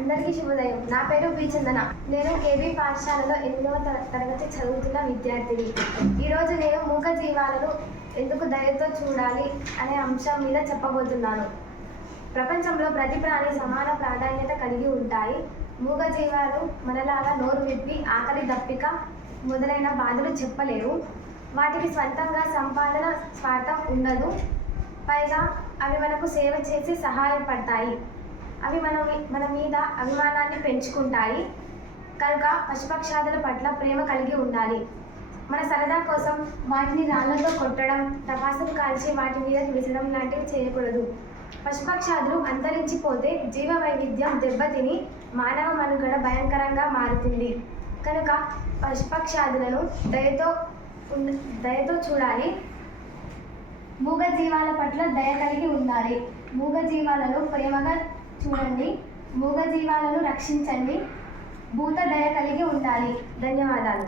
అందరికీ శుభోదయం. నా పేరు బి చందన. నేను కేబీ పాఠశాలలో 8వ తరగతి చదువుతున్న విద్యార్థిని. ఈరోజు నేను మూగజీవాలను ఎందుకు దయతో చూడాలి అనే అంశం మీద చెప్పబోతున్నాను. ప్రపంచంలో ప్రతి ప్రాణి సమాన ప్రాధాన్యత కలిగి ఉంటాయి. మూగజీవాలు మనలాగా నోరు విప్పి ఆకలి, దప్పిక మొదలైన బాధలు చెప్పలేవు. వాటికి స్వంతంగా సంపాదన స్వార్థం ఉండదు. పైగా అవి మనకు సేవ చేసి సహాయపడతాయి. అవి మన మీద అభిమానాన్ని పెంచుకుంటాయి. కనుక పశుపక్షాదుల పట్ల ప్రేమ కలిగి ఉండాలి. మన సరదా కోసం వాటిని రాళ్లతో కొట్టడం, టపాసులు కాల్చి వాటి మీద విసడం లాంటివి చేయకూడదు. పశుపక్షాదులు అంతరించిపోతే జీవ వైవిధ్యం దెబ్బతిని మానవ మనుగడ భయంకరంగా మారుతుంది. కనుక పశుపక్షాదులను దయతో చూడాలి. మూగజీవాల పట్ల దయ కలిగి ఉండాలి. మూగజీవాలను ప్రేమగా చూడండి. మూగజీవాలను రక్షించండి. భూత దయ కలిగి ఉండాలి. ధన్యవాదాలు.